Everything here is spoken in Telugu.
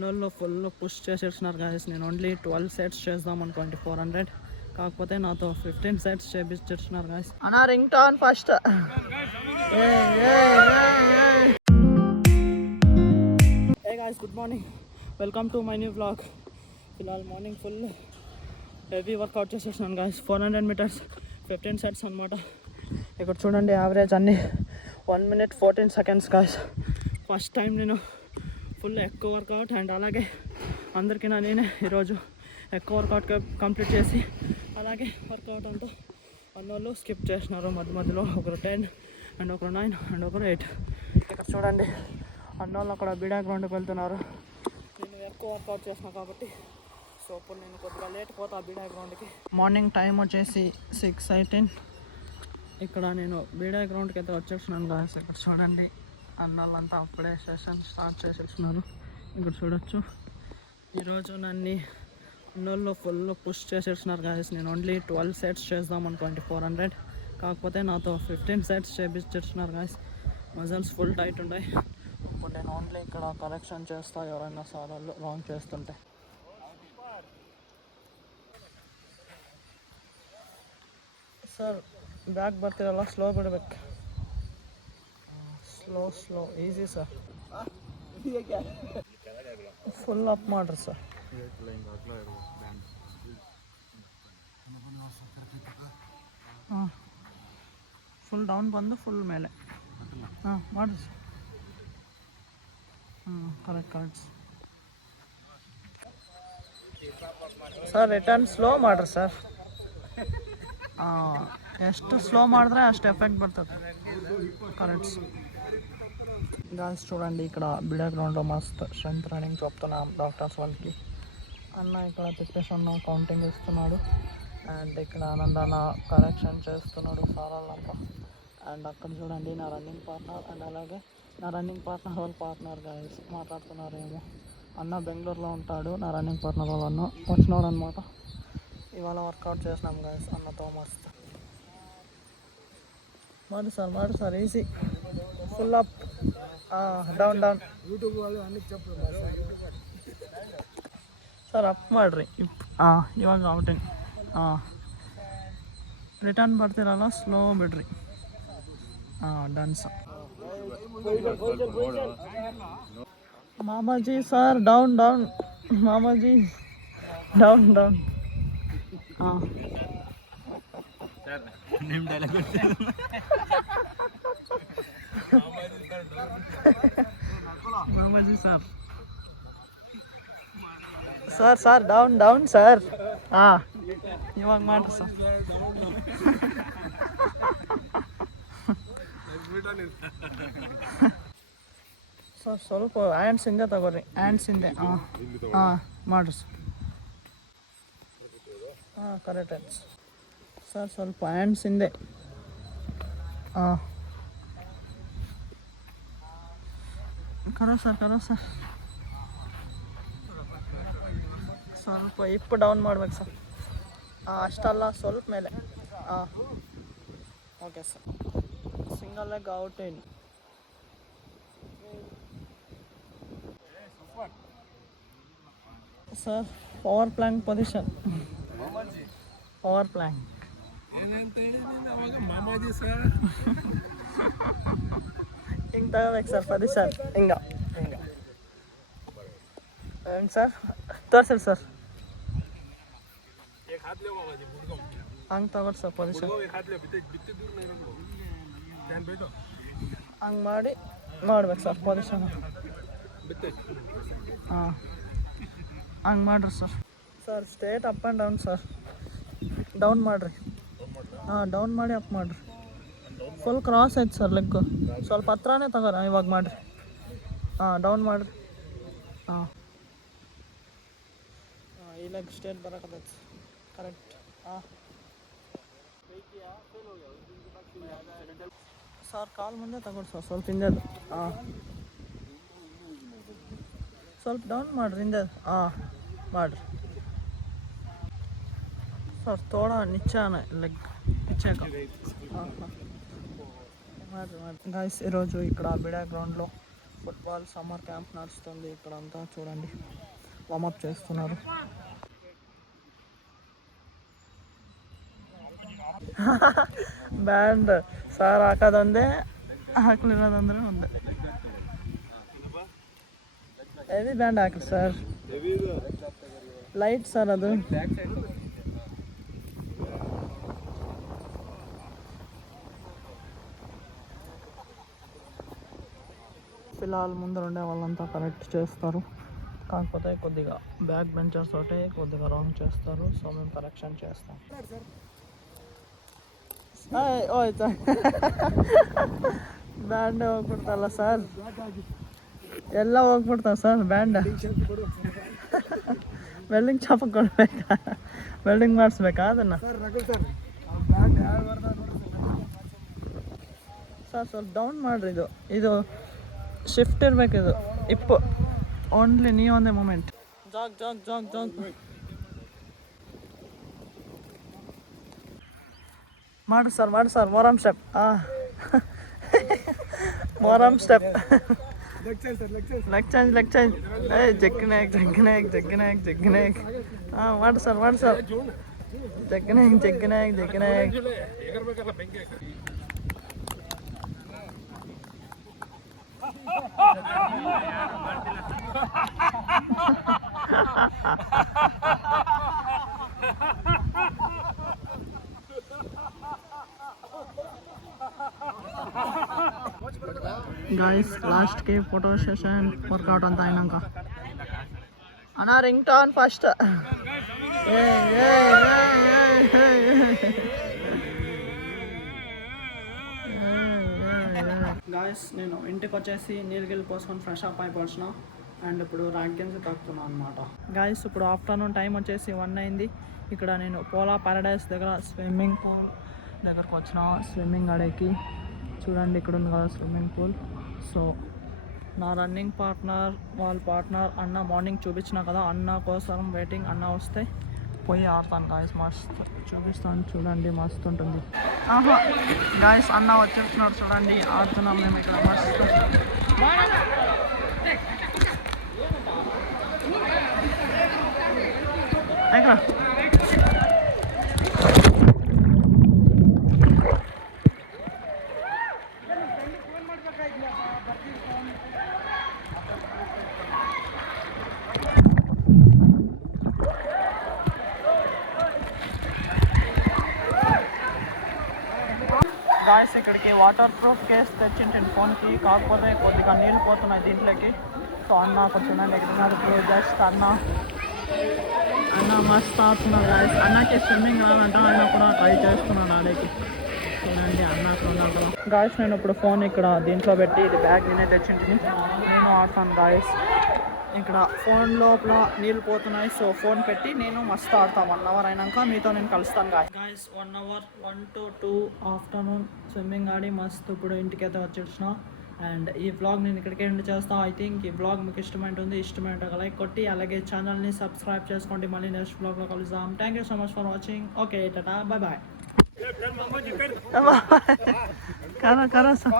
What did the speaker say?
నోళ్ళు ఫుల్ పుష్ చేసేస్తున్నారు గాయస్. నేను ఓన్లీ 12 సెట్స్ చేద్దాం అనుకోండి 400, కాకపోతే నాతో 15 సెట్స్ చేపిస్తున్నారు గాయస్. అన్నా ring tone first. Hey guys, good morning, welcome to my new vlog. ఫిల్హాల్ మార్నింగ్ ఫుల్ హెవీ వర్కౌట్ చేసేసినాను గాయస్. 400 మీటర్స్ 15 సెట్స్ అనమాట. ఇక్కడ చూడండి యావరేజ్ అన్నీ 1 minute 14 seconds guys. First time నేను ఫుల్ ఎక్కువ వర్కౌట్, అండ్ అలాగే అందరికీ నేనే ఈరోజు ఎక్కువ వర్కౌట్ కంప్లీట్ చేసి అలాగే వర్కౌట్ అంతా అన్నోళ్ళు స్కిప్ చేసినారు. మధ్యలో ఒకరు 10 అండ్ ఒకరు 9 అండ్ ఒకరు 8. ఇక్కడ చూడండి అన్నోళ్ళు అక్కడ బీడా గ్రౌండ్కి వెళ్తున్నారు. నేను ఎక్కువ వర్కౌట్ చేసిన కాబట్టి సో ఇప్పుడు నేను కొద్దిగా లేట్ పోతా బీడా గ్రౌండ్కి. మార్నింగ్ టైం వచ్చేసి 6:18. ఇక్కడ నేను బీడా గ్రౌండ్కి అయితే వచ్చేసినాను గాయస్. ఇక్కడ చూడండి అన్నోళ్ళంతా అప్పుడే సెషన్ స్టార్ట్ చేసేస్తున్నారు. ఇక్కడ చూడొచ్చు ఈరోజు నన్ను అన్నోళ్ళు ఫుల్ పుష్ చేసేస్తున్నారు గాయస్. నేను ఓన్లీ 12 సెట్స్ చేద్దాం అనుకోండి 400, కాకపోతే నాతో 15 సెట్స్ చేపిస్తున్నారు గాయస్. మజిల్స్ ఫుల్ టైట్ ఉంటాయి. ఇప్పుడు నేను ఓన్లీ ఇక్కడ కరెక్షన్ చేస్తా ఎవరైనా సార్ వాళ్ళు రాంగ్ చేస్తుంటే. ಸರ್ ಬ್ಯಾಕ್ ಬರ್ತಿರಲ್ಲ, ಸ್ಲೋ ಬಿಡ್ಬೇಕು. Slow easy sir. Full up ಮಾಡ್ರಿ ಸರ್. ಹಾಂ, ಫುಲ್ ಡೌನ್ ಬಂದು ಫುಲ್ ಮೇಲೆ. ಹಾಂ ಮಾಡಿರಿ sir. Correct sir. Return slow ಮಾಡಿರಿ ಸರ್. ಎಷ್ಟು స్లో ಮಾಡಿದ್ರೆ అಷ್ಟು ఎఫెక్ట్ పడుతుంది. Correct guys. చూడండి ఇక్కడ బిడా గ్రౌండ్లో మస్త్ స్ట్రెంత్ రన్నింగ్ చెప్తున్నాం డాక్టర్స్ వాళ్ళకి. అన్న ఇక్కడ తిప్పేసి కౌంటింగ్ ఇస్తున్నాడు, అండ్ ఇక్కడ ఆనందన్న కరెక్షన్ చేస్తున్నాడు సార్ వాళ్ళంతా. అండ్ అక్కడ చూడండి నా రన్నింగ్ పార్ట్నర్, అండ్ అలాగే నా రన్నింగ్ పార్ట్నర్ వాళ్ళ పార్ట్నర్ గాయస్ మాట్లాడుతున్నారేమో. అన్న బెంగళూరులో ఉంటాడు, నా రన్నింగ్ పార్ట్నర్ వాళ్ళ అన్న వచ్చినాడు అనమాట. ఇవాళ వర్కౌట్ చేసినాం గాయస్ అన్నతో మస్త్. మాడు sir easy. Full up, down YouTube ಅన్ని చెప్పు ಸರ್. ಅಪ್ ಮಾಡ್ರಿ. ಇವಾಗ ಔಟಿಂಗ್. ರಿಟರ್ನ್ ಬರ್ತಿರಲ್ಲ, ಸ್ಲೋ ಬಿಡ್ರಿ. Done sir. ಮಾಮಾಜಿ ಸರ್, ಡೌನ್ ಮಾಮಾಜಿ, ಡೌನ್. ನಿಮ್ಮ ಡೈಲಾಗ್ ಮಾಮಾಜಿ ಸರ್ ಡೌನ್ ಸರ್. ಇವಾಗ ಮಾಡ್ರಿ ಸರ್. ಸರ್ ಸ್ವಲ್ಪ ಹ್ಯಾಂಡ್ಸ್ ಹಿಂದೆ ತಗೋರಿ, ಹ್ಯಾಂಡ್ಸ್ ಹಿಂದೆ. ಮಾಡಿರಿ ಸರ್. Correct hands sir. ಸ್ವಲ್ಪ ಹ್ಯಾಂಡ್ಸ್ ಹಿಂದೆ. ಕರೋ ಸರ್. ಸ್ವಲ್ಪ ಹಿಪ್ ಡೌನ್ ಮಾಡ್ಬೇಕು ಸರ್. ಅಷ್ಟಲ್ಲ, ಸ್ವಲ್ಪ ಮೇಲೆ. Okay sir. Single leg out in. Sir power plank position. Power plank ಹಿಂಗೆ ತಗೋಬೇಕು ಸರ್ ಪೊಸಿಷನ್. ಹಿಂಗೆ ಸರ್ ತೋರಿಸಿ ಸರ್. ಹಂಗೆ ತಗೋರಿ ಸರ್ ಪೊಸಿಷನ್. ಹಂಗೆ ಮಾಡ್ಬೇಕು ಸರ್ ಪೊಸಿಷನ್. ಹಂಗೆ ಮಾಡಿರಿ sir. Straight up and down sir. Down ಮಾಡಿರಿ. ಡೌನ್ ಮಾಡಿ ಅಪ್ ಮಾಡಿರಿ. ಫುಲ್ ಕ್ರಾಸ್ ಐತೆ ಸರ್ ಲೆಗ್ಗು. ಸ್ವಲ್ಪ ಹತ್ರನೇ ತಗೋರ. ಇವಾಗ ಮಾಡಿರಿ. ಡೌನ್ ಮಾಡಿರಿ. ಈ ಲೆಗ್ ಸ್ಟ್ರೇಟ್ ಬರೋಕತ್ತೈತೆ ಕರೆಕ್ಟ್. ಸರ್ ಕಾಲು ಮುಂದೆ ತಗೊಳ್ಳಿ ಸರ್, ಸ್ವಲ್ಪ ಹಿಂದೆ. ಸ್ವಲ್ಪ ಡೌನ್ ಮಾಡಿರಿ ಹಿಂದೆ. ಮಾಡಿರಿ सर. थोड़ा नीचे आना है लेग पीछे का. గైస్ ఈరోజు ఇక్కడ బిడా గ్రౌండ్లో ఫుట్బాల్ సమ్మర్ క్యాంప్ నడుస్తుంది. ఇక్కడంతా చూడండి వార్మప్ చేస్తున్నారు. ಬ್ಯಾಂಡ್ ಸಾರ್ ಹಾಕೋದೊಂದೇ ಹಾಕ್ಲಿರೋದಂದ್ರೆ ಒಂದೇ. ಹೆವಿ ಬ್ಯಾಂಡ್ ಹಾಕ್ರಿ ಸರ್, ಲೈಟ್ ಸರ್ ಅದು. ఫిలాల్ ముందర ఉండే వాళ్ళంతా కరెక్ట్ చేస్తారు, కాకపోతే కొద్దిగా బ్యాక్ బెంచర్స్ ఒకటి కొద్దిగా రౌండ్ చేస్తారు. సో మేము కరెక్షన్ చేస్తాం. ಬ್ಯಾಂಡ್ ಹೋಗ್ಬಿಡ್ತಲ್ಲ ಸರ್, ಎಲ್ಲ ಹೋಗ್ಬಿಡ್ತಾವ ಸರ್ ಬ್ಯಾಂಡ್. ವೆಲ್ಡಿಂಗ್ ಶಾಪಿಗೆ ಕೊಡ್ಬೇಕಾ, ವೆಲ್ಡಿಂಗ್ ಮಾಡಿಸ್ಬೇಕಾ ಅದನ್ನು ಸರ್? ಸ್ವಲ್ಪ ಡೌನ್ ಮಾಡಿರಿ, ಇದು ಶಿಫ್ಟ್ ಇರಬೇಕು, ಇದು ಇಪ್ಪು ಓನ್ಲಿ ನೀ ಒಂದೇ ಮೂಮೆಂಟ್. ಜಾಗ್ ಜಾಗ್ ಜಾಗ್ ಜಾಗ್ ಮಾಡಿ ಸರ್, ಮಾಡಿ ಸರ್. ಮೊರಮ್ ಸ್ಟೆಪ್, ಮೊರಮ್ ಸ್ಟೆಪ್, ಲೆಗ್ ಚೇಂಜ್. ಜಗ್ಗಿನಾಯಕ್. ಮಾಡಿ ಸರ್, ಮಾಡಿ ಸರ್. ಜಗ್ಗಿನಾಯಕ್. गाइस लास्ट के फोटो सेशन वर्कआउट अंत అయినాక అన్నా రింగ్ టోన్ ఫస్ట్. గాయస్ నేను ఇంటికి వచ్చేసి నీళ్ళకి పోసుకొని ఫ్రెష్ అప్ అయిపోవచ్చిన అండ్ ఇప్పుడు ర్యాగ్గిన్స్ తాకుతున్నాను అనమాట. గాయస్ ఇప్పుడు ఆఫ్టర్నూన్ టైం వచ్చేసి 1 అయింది. ఇక్కడ నేను పోలా పారడైస్ దగ్గర స్విమ్మింగ్ పూల్ దగ్గరకు వచ్చిన. స్విమ్మింగ్ ఆడేకి చూడండి ఇక్కడ ఉంది కదా స్విమ్మింగ్ పూల్. సో నా రన్నింగ్ పార్ట్నర్ వాళ్ళ పార్ట్నర్ అన్న మార్నింగ్ చూపించిన కదా, అన్న కోసం వెయిటింగ్. అన్న వస్తే పోయి ఆడతాను గాయస్, మస్తు చూపిస్తాను చూడండి, మస్తు ఉంటుంది. గాయస్ అన్న వచ్చేస్తున్నాడు చూడండి, ఆడుతున్నాం మేము ఇక్కడ మస్తు. ఇక్కడ గాయస్ ఇక్కడికి వాటర్ ప్రూఫ్ కేస్ తెచ్చింటాను ఫోన్కి, కాకపోతే కొద్దిగా నీళ్ళు పోతున్నాయి దీంట్లోకి. సో అన్న కొంచెం ఎక్కడున్నారు జస్ట్ అన్న మస్తు ఆడుతున్నాడు గాయస్. అన్నకి స్విమ్మింగ్ రాదంట, అన్న కూడా ట్రై చేస్తున్నాడు ఆడేకి. చూడండి అన్న అక్కడ ఉన్నారు కదా గాయస్. నేను ఇప్పుడు ఫోన్ ఇక్కడ దీంట్లో పెట్టి ఇది బ్యాగ్ నేనే తెచ్చింటిని, నేను ఆడతాను గాయస్. ఇక్కడ ఫోన్ లోపల నీళ్ళు పోతున్నాయి, సో ఫోన్ పెట్టి నేను మస్తు ఆడతాను. 1 అవర్ అయినాక మీతో నేను కలుస్తాను guys. 1 hour 1 to 2 afternoon swimming ఆడి మస్తు ఇప్పుడు ఇంటికైతే వచ్చేసిన. అండ్ ఈ వ్లాగ్ నేను ఇక్కడికే ఎండ్ చేస్తాను. ఐ థింక్ ఈ వ్లాగ్ మీకు ఇష్టమైంటే ఒక లైక్ కొట్టి అలాగే ఛానల్ని సబ్స్క్రైబ్ చేసుకోండి. మళ్ళీ నెక్స్ట్ వ్లాగ్లో కలుద్దాం. Thank you so much for watching. Okay టాటా, బాయ్ బాయ్. करो सर।